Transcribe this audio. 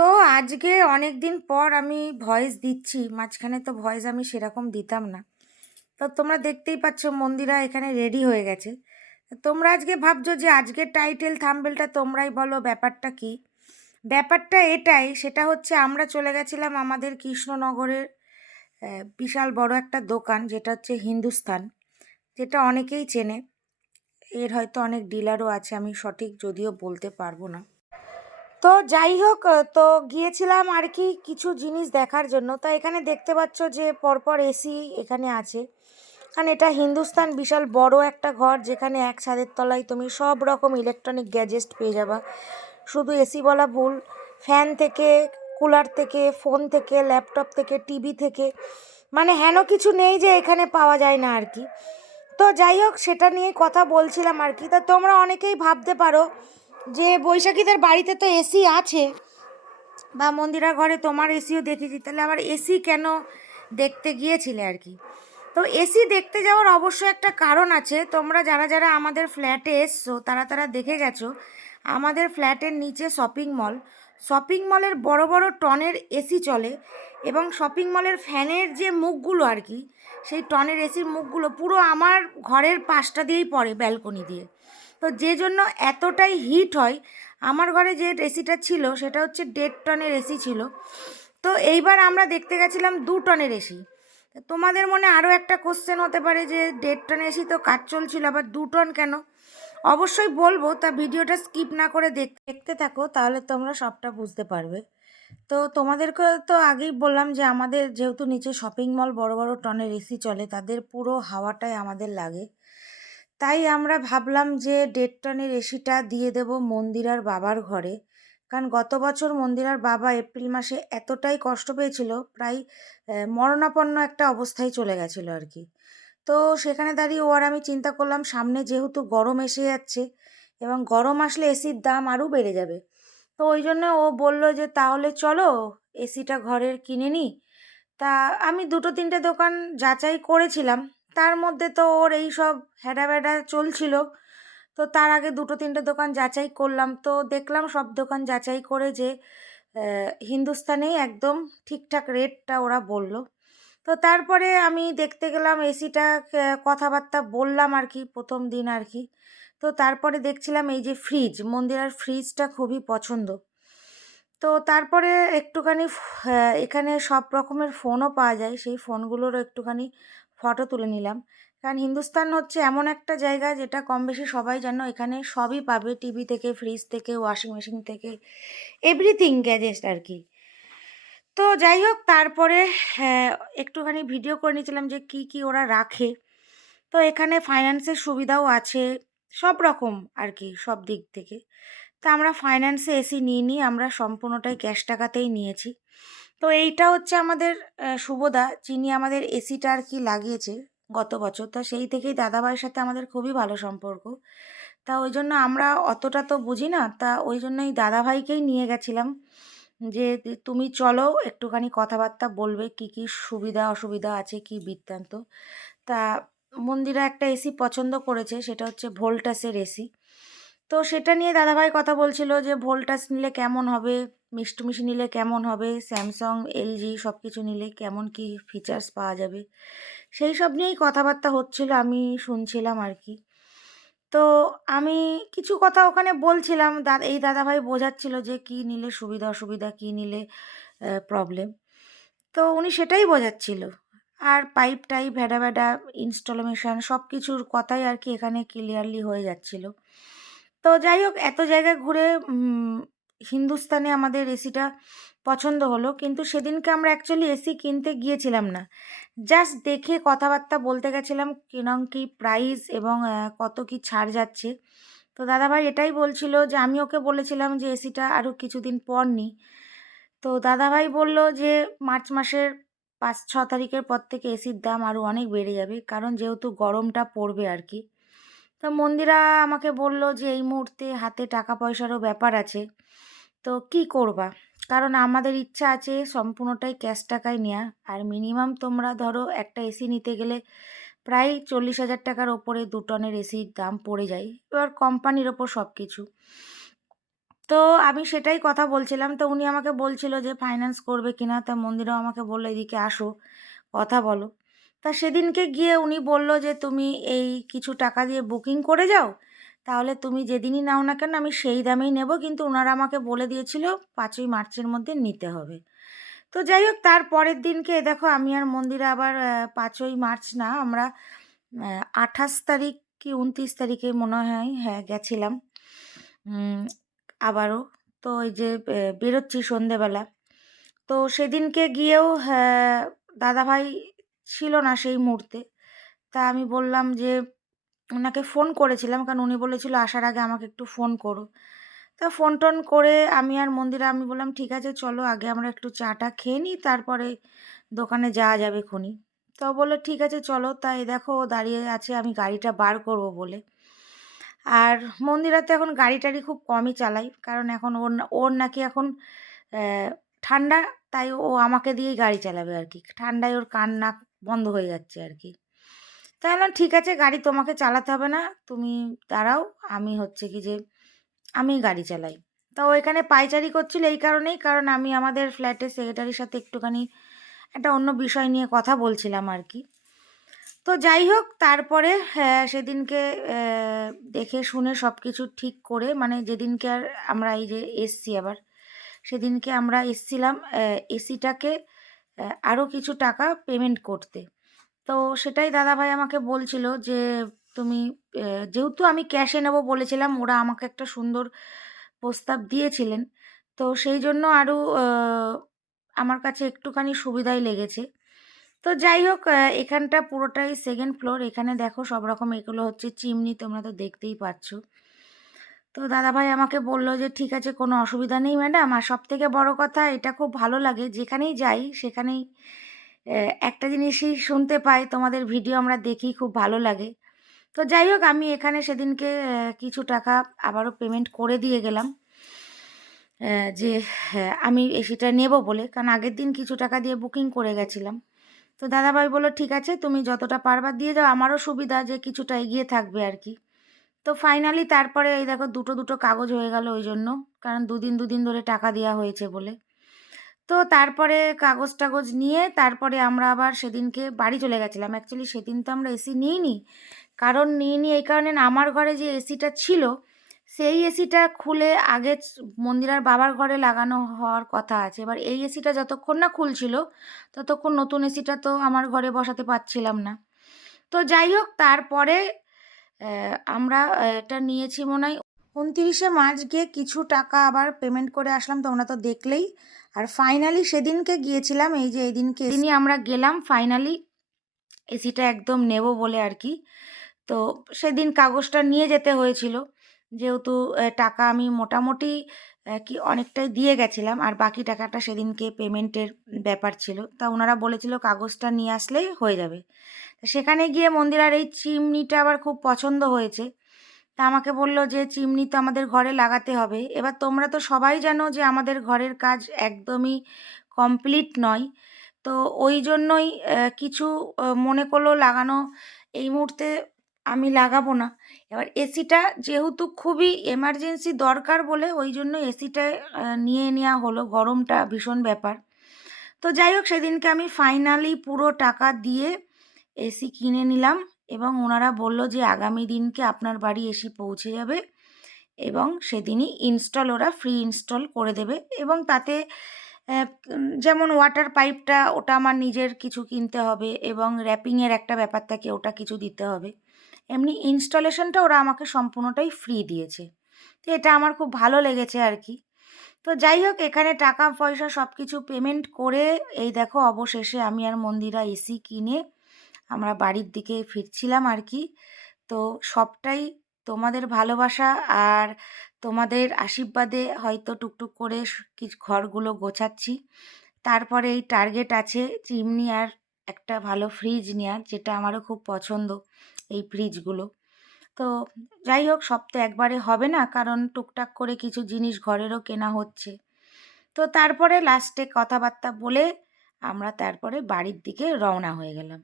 তো আজকে অনেক দিন পর আমি ভয়েস দিচ্ছি, মাঝখানে তো ভয়েস আমি সেরকম দিতাম না। তো তোমরা দেখতেই পাচ্ছ মন্দিরা এখানে রেডি হয়ে গেছে। তোমরা আজকে ভাবছ যে আজকের টাইটেল থাম্বেলটা তোমরাই বলো ব্যাপারটা কি? ব্যাপারটা এটাই, সেটা হচ্ছে আমরা চলে গেছিলাম আমাদের কৃষ্ণনগরের বিশাল বড় একটা দোকান যেটা হচ্ছে হিন্দুস্তান যেটা অনেকেই চেনে। এর হয়তো অনেক ডিলারও আছে, আমি সঠিক যদিও বলতে পারব না। তো যাই হোক তো গিয়েছিলাম আর কি কিছু জিনিস দেখার জন্য। তা এখানে দেখতে পাচ্ছ যে পরপর এসি এখানে আছে। কারণ এটা হিন্দুস্তান বিশাল বড় একটা ঘর, যেখানে এক ছাদের তলায় তুমি সব রকম ইলেকট্রনিক গ্যাজেট পেয়ে যাবা। শুধু এসি বলা ভুল ফ্যান থেকে কুলার থেকে ফোন থেকে ল্যাপটপ থেকে টিভি থেকে মানে হেন কিছু নেই যে এখানে পাওয়া যায় না আর কি। তো যাই হোক, সেটা নিয়ে কথা বলছিলাম আর কি। তা তোমরা অনেকেই ভাবতে পারো যে বৈশাখীদের বাড়িতে তো এসি আছে, বা মন্দিরা ঘরে তোমার এসিও দেখেছি, তাহলে আবার এসি কেন দেখতে গিয়েছিলে আর কি? তো এসি দেখতে যাওয়ার অবশ্য একটা কারণ আছে, তোমরা যারা যারা আমাদের ফ্ল্যাটে এসছো, তারা তারা দেখে গেছো, আমাদের ফ্ল্যাটের নিচে শপিং মল, শপিং মলের বড় বড় টনের এসি চলে, এবং শপিং মলের ফ্যানের যে মুখগুলো আর কি, সেই টনের এসির মুখগুলো পুরো আমার ঘরের পাশটা দিয়েই পড়ে, ব্যালকনি দিয়ে। তো যে জন্য এতটাই হিট হয়, আমার ঘরে যে এসিটা ছিল সেটা হচ্ছে দেড় টনের এসি ছিল। তো এইবার আমরা দেখতে গেছিলাম দু টনের এসি। তোমাদের মনে আরও একটা কোশ্চেন হতে পারে যে দেড় টন এসি তো কাজ চলছিল, আবার দু টন কেন? অবশ্যই বলব, তা ভিডিওটা স্কিপ না করে দেখতে থাকো, তাহলে তোমরা সবটা বুঝতে পারবে। তো তোমাদেরকে তো আগেই বললাম যে আমাদের যেহেতু নিচে শপিং মল বড় বড় টনের এসি চলে, তাদের পুরো হাওয়াটাই আমাদের লাগে। তাই আমরা ভাবলাম যে দেড় টনের এসিটা দিয়ে দেব মন্দিরার বাবার ঘরে। কারণ গত বছর মন্দিরার বাবা এপ্রিল মাসে এতটাই কষ্ট পেয়েছিল, প্রায় মরণাপন্ন একটা অবস্থায় চলে গেছিল আর কি। তো সেখানে দাঁড়িয়ে ও আর আমি চিন্তা করলাম, সামনে যেহেতু গরম এসে যাচ্ছে এবং গরম আসলে এসির দাম আরও বেড়ে যাবে। তো ওই জন্য ও বলল যে, তাহলে চলো এসিটা ঘরের কিনে নিই তা আমি দুটো তিনটে দোকান যাচাই করেছিলাম তার মধ্যে তো ওর এই সব হেডা বেডা চলছিল। তো তার আগে দুটো তিনটে দোকান যাচাই করলাম। তো দেখলাম সব দোকান যাচাই করে যে হিন্দুস্তানেই একদম ঠিকঠাক রেটটা ওরা বলল। তো তারপরে আমি দেখতে গেলাম এসিটা কথাবার্তা বললাম আর কি, প্রথম দিন আর কি। তো তারপরে দেখছিলাম এই যে ফ্রিজ, মন্দিরার ফ্রিজটা খুবই পছন্দ। তো তারপরে একটুখানি এখানে সব রকমের ফোনও পাওয়া যায়। সেই ফোনগুলোরও একটুখানি ফটো তুলে নিলাম। কারণ হিন্দুস্তান হচ্ছে এমন একটা জায়গা যেটা কম বেশি সবাই জানো এখানে সবই পাবে টিভি থেকে ফ্রিজ থেকে ওয়াশিং মেশিন থেকে এভরিথিং গ্যাজেট আর কি। তো যাই হোক তারপরে হ্যাঁ, একটুখানি ভিডিও করে নিয়েছিলাম যে কি কি ওরা রাখে। তো এখানে ফাইন্যান্সের সুবিধাও আছে সব রকম আর কি সব দিক থেকে। তা আমরা ফাইন্যান্সে এসি নিয়ে নিই আমরা সম্পূর্ণটাই ক্যাশ টাকাতেই নিয়েছি। তো এইটা হচ্ছে আমাদের শুভদা যিনি আমাদের এসিটা আর কি লাগিয়েছে গত বছর। তা সেই থেকেই দাদাভাইয়ের সাথে আমাদের খুবই ভালো সম্পর্ক। তা ওই জন্য আমরা অতটা তো বুঝি না। তা ওই জন্যই দাদাভাইকেই নিয়ে গেছিলাম যে তুমি চলো, একটুখানি কথাবার্তা বলবে, কি কি সুবিধা, অসুবিধা আছে, কি বৃত্তান্ত। তা মন্দিরা একটা এসি পছন্দ করেছে, সেটা হচ্ছে ভোল্টাসের এসি। তো সেটা নিয়ে দাদাভাই কথা বলছিল যে, ভোল্টাস নিলে কেমন হবে? মিষ্টুমিশি নিলে কেমন হবে? স্যামসাং, এলজি সব কিছু নিলে কেমন কি ফিচার্স পাওয়া যাবে? সেই সব নিয়েই কথাবার্তা হচ্ছিল, আমি শুনছিলাম আর কি। তো আমি কিছু কথা ওখানে বলছিলাম, দা, এই দাদাভাই বোঝাচ্ছিল যে, কি নিলে সুবিধা অসুবিধা, কি নিলে প্রবলেম তো উনি সেটাই বোঝাচ্ছিল। আর পাইপ টাইপ ভেডা ভেডা ইনস্টলেশন সব কিছুর কথাই আর কি এখানে ক্লিয়ারলি হয়ে যাচ্ছিল। তো যাই হোক, এত জায়গায় ঘুরে হিন্দুস্তানে আমাদের এসিটা পছন্দ হলো। কিন্তু সেদিনকে আমরা অ্যাকচুয়ালি এসি কিনতে গিয়েছিলাম না। জাস্ট দেখে কথাবার্তা বলতে গেছিলাম কিরম কি প্রাইস এবং কত কি ছাড় যাচ্ছে। তো দাদাভাই এটাই বলছিল যে, আমি ওকে বলেছিলাম যে এসিটা আরও কিছুদিন পর নিই তো দাদাভাই বলল যে, মার্চ মাসের পাঁচ ছ তারিখের পর থেকে এসির দাম আরও অনেক বেড়ে যাবে। কারণ যেহেতু গরমটা পড়বে আর কি। তো মন্দিরা আমাকে বলল যে, এই মুহূর্তে হাতে টাকা পয়সারও ব্যাপার আছে। তো কি করবা? কারণ আমাদের ইচ্ছা আছে সম্পূর্ণটাই ক্যাশ টাকায় নেওয়া আর মিনিমাম তোমরা ধরো একটা এসি নিতে গেলে প্রায় চল্লিশ হাজার টাকার ওপরে দু টনের এসির দাম পড়ে যায়। এবার কোম্পানির ওপর সব কিছু তো আমি সেটাই কথা বলছিলাম। তো উনি আমাকে বলছিল যে ফাইন্যান্স করবে কিনা? তা মন্দিরাও আমাকে বলল, এদিকে আসো। কথা বলো। তা সেদিনকে গিয়ে উনি বলল যে তুমি এই কিছু টাকা দিয়ে বুকিং করে যাও। তাহলে তুমি যেদিনই নাও না কেন আমি সেই দামেই নেব। কিন্তু ওনারা আমাকে বলে দিয়েছিল পাঁচই মার্চের মধ্যে নিতে হবে। তো যাই হোক তার পরের দিনকে দেখো আমি আর মন্দিরে আবার পাঁচই মার্চ না আমরা আঠাশ তারিখ কি উনত্রিশ তারিখে মনে হয় হ্যাঁ গেছিলাম। আবারও। তো ওই যে বেরোচ্ছি সন্ধেবেলা। তো সেদিনকে গিয়েও হ্যাঁ, দাদাভাই ছিল না সেই মুহূর্তে। তা আমি বললাম যে ওনাকে ফোন করেছিলাম কারণ উনি বলেছিল আসার আগে আমাকে একটু ফোন করো। তা ফোন টোন করে আমি আর মন্দিরে, আমি বললাম, ঠিক আছে, চলো, আগে আমরা একটু চাটা খেয়ে নিই, তারপরে দোকানে যাওয়া যাবে খুনি তো বলল, ঠিক আছে, চলো। তাই দেখো, ও দাঁড়িয়ে আছে, আমি গাড়িটা বার করব বলে। আর মন্দিরাতে এখন গাড়ি টাড়ি খুব কমই চালাই কারণ এখন ওর ওর নাকি এখন ঠান্ডা, তাই ও আমাকে দিয়েই গাড়ি চালাবে আর কি। ঠান্ডায় ওর কান, নাক বন্ধ হয়ে যাচ্ছে আর কি তাই বললাম ঠিক আছে গাড়ি তোমাকে চালাতে হবে না তুমি দাঁড়াও আমি হচ্ছে কি যে আমি গাড়ি চালাই। তা ওইখানে পাইচারি করছিল এই কারণেই কারণ আমি আমাদের ফ্ল্যাটের সেক্রেটারির সাথে একটুখানি একটা অন্য বিষয় নিয়ে কথা বলছিলাম আর কি তো যাই হোক তারপরে আহ, সেদিনকে দেখে শুনে সব কিছু ঠিক করে মানে যেদিনকে আর আমরা এই যে এসছি আবার সেদিনকে আমরা এসছিলাম এসিটাকে আরও কিছু টাকা পেমেন্ট করতে। তো সেটাই দাদাভাই আমাকে বলছিল যে, তুমি যেহেতু আমি ক্যাশে নেব বলেছিলাম, ওরা আমাকে একটা সুন্দর প্রস্তাব দিয়েছিলেন। তো সেই জন্য আরও আমার কাছে একটুখানি সুবিধাই লেগেছে। তো যাই হোক এখানটা পুরোটাই সেকেন্ড ফ্লোর এখানে দেখো সব রকম এগুলো হচ্ছে চিমনি, তোমরা তো দেখতেই পাচ্ছ। তো দাদাভাই আমাকে বলল যে, ঠিক আছে, কোনো অসুবিধা নেই ম্যাডাম। আর সব থেকে বড় কথা, এটা খুব ভালো লাগে। যেখানেই যাই, সেখানেই একটা জিনিসই শুনতে পাই। তোমাদের ভিডিও আমরা দেখি, খুব ভালো লাগে। তো যাই হোক, আমি এখানে সেদিনকে কিছু টাকা আবারও পেমেন্ট করে দিয়ে গেলাম। যে আমি এসিটা নেব বলে। কারণ আগের দিন কিছু টাকা দিয়ে বুকিং করে গেছিলাম। তো দাদাভাই বলল, ঠিক আছে, তুমি যতটা পারবা দিয়ে যাও আমারও সুবিধা যে, কিছুটা এগিয়ে থাকবে আর কি। তো ফাইনালি তারপরে এই দেখো দুটো দুটো কাগজ হয়ে গেল ওই জন্য। কারণ দুদিন দুদিন ধরে টাকা দেওয়া হয়েছে বলে। তো তারপরে কাগজ টাগজ নিয়ে তারপরে আমরা আবার সেদিনকে বাড়ি চলে গেছিলাম। অ্যাকচুয়ালি সেদিন তো আমরা এসি নিইনি। কারণ নিইনি এই কারণে আমার ঘরে যে এসিটা ছিল, সেই এসিটা খুলে আগে মন্দিরার বাবার ঘরে লাগানো হওয়ার কথা আছে। এবার এই এসিটা যতক্ষণ না খুলছিল, ততক্ষণ নতুন এসিটা তো আমার ঘরে বসাতে পারছিলাম না। তো যাই হোক, তারপরে আমরা এটা নিয়েছি মনে হয়। উনতিরিশে মার্চ গিয়ে কিছু টাকা আবার পেমেন্ট করে আসলাম তোমরা তো দেখলেই। আর ফাইনালি সেদিনকে গিয়েছিলাম এই যে এদিনকে এদিনই আমরা গেলাম ফাইনালি এসিটা একদম নেব বলে আর কি। তো সেদিন কাগজটা নিয়ে যেতে হয়েছিল যেহেতু টাকা আমি মোটামুটি কি অনেকটাই দিয়ে গেছিলাম। আর বাকি টাকাটা সেদিনকে পেমেন্টের ব্যাপার ছিল। তা ওনারা বলেছিল কাগজটা নিয়ে আসলেই হয়ে যাবে। সেখানে গিয়ে মন্দিরার এই চিমনিটা আবার খুব পছন্দ হয়েছে। তা আমাকে বলল যে, চিমনি তো আমাদের ঘরে লাগাতে হবে। এবার তোমরা তো সবাই জানো যে আমাদের ঘরের কাজ একদমই কমপ্লিট নয়। তো ওই জন্যই কিছু মনে করল লাগানো এই মুহূর্তে আমি লাগাবো না। এবার এসিটা যেহেতু খুবই এমার্জেন্সি দরকার বলে ওই জন্য এসিটা নিয়ে নেওয়া হলো। গরমটা ভীষণ ব্যাপার। তো যাই হোক, সেদিনকে আমি ফাইনালি পুরো টাকা দিয়ে এসি কিনে নিলাম এবং ওনারা বলল যে আগামী দিনকে আপনার বাড়ি এসি পৌঁছে যাবে এবং সেদিনই ইনস্টল ওরা ফ্রি ইনস্টল করে দেবে এবং তাতে যেমন ওয়াটার পাইপটা ওটা আমার নিজের কিছু কিনতে হবে এবং র্যাপিংয়ের একটা ব্যাপার থাকে, ওটা কিছু দিতে হবে। এমনি ইনস্টলেশনটা ওরা আমাকে সম্পূর্ণটাই ফ্রি দিয়েছে। তো এটা আমার খুব ভালো লেগেছে আর কি। তো যাই হোক, এখানে টাকা পয়সা সব কিছু পেমেন্ট করে এই দেখো অবশেষে আমি আর মন্দিরা এসি কিনে আমরা বাড়ির দিকে ফিরছিলাম আর কি। তো সবটাই তোমাদের ভালোবাসা আর তোমাদের আশীর্বাদে হয়তো টুকটুক করে কিছু ঘরগুলো গোছাচ্ছি। তারপরে এই টার্গেট আছে চিমনি আর একটা ভালো ফ্রিজ নেওয়ার যেটা আমারও খুব পছন্দ। এই ফ্রিজগুলো তো যাই হোক, সপ্তাহে একবারে হবে না, কারণ টুকটাক করে কিছু জিনিস ঘরেরও কেনা হচ্ছে। তো তারপরে লাস্টে কথাবার্তা বলে আমরা তারপরে বাড়ির দিকে রওনা হয়ে গেলাম।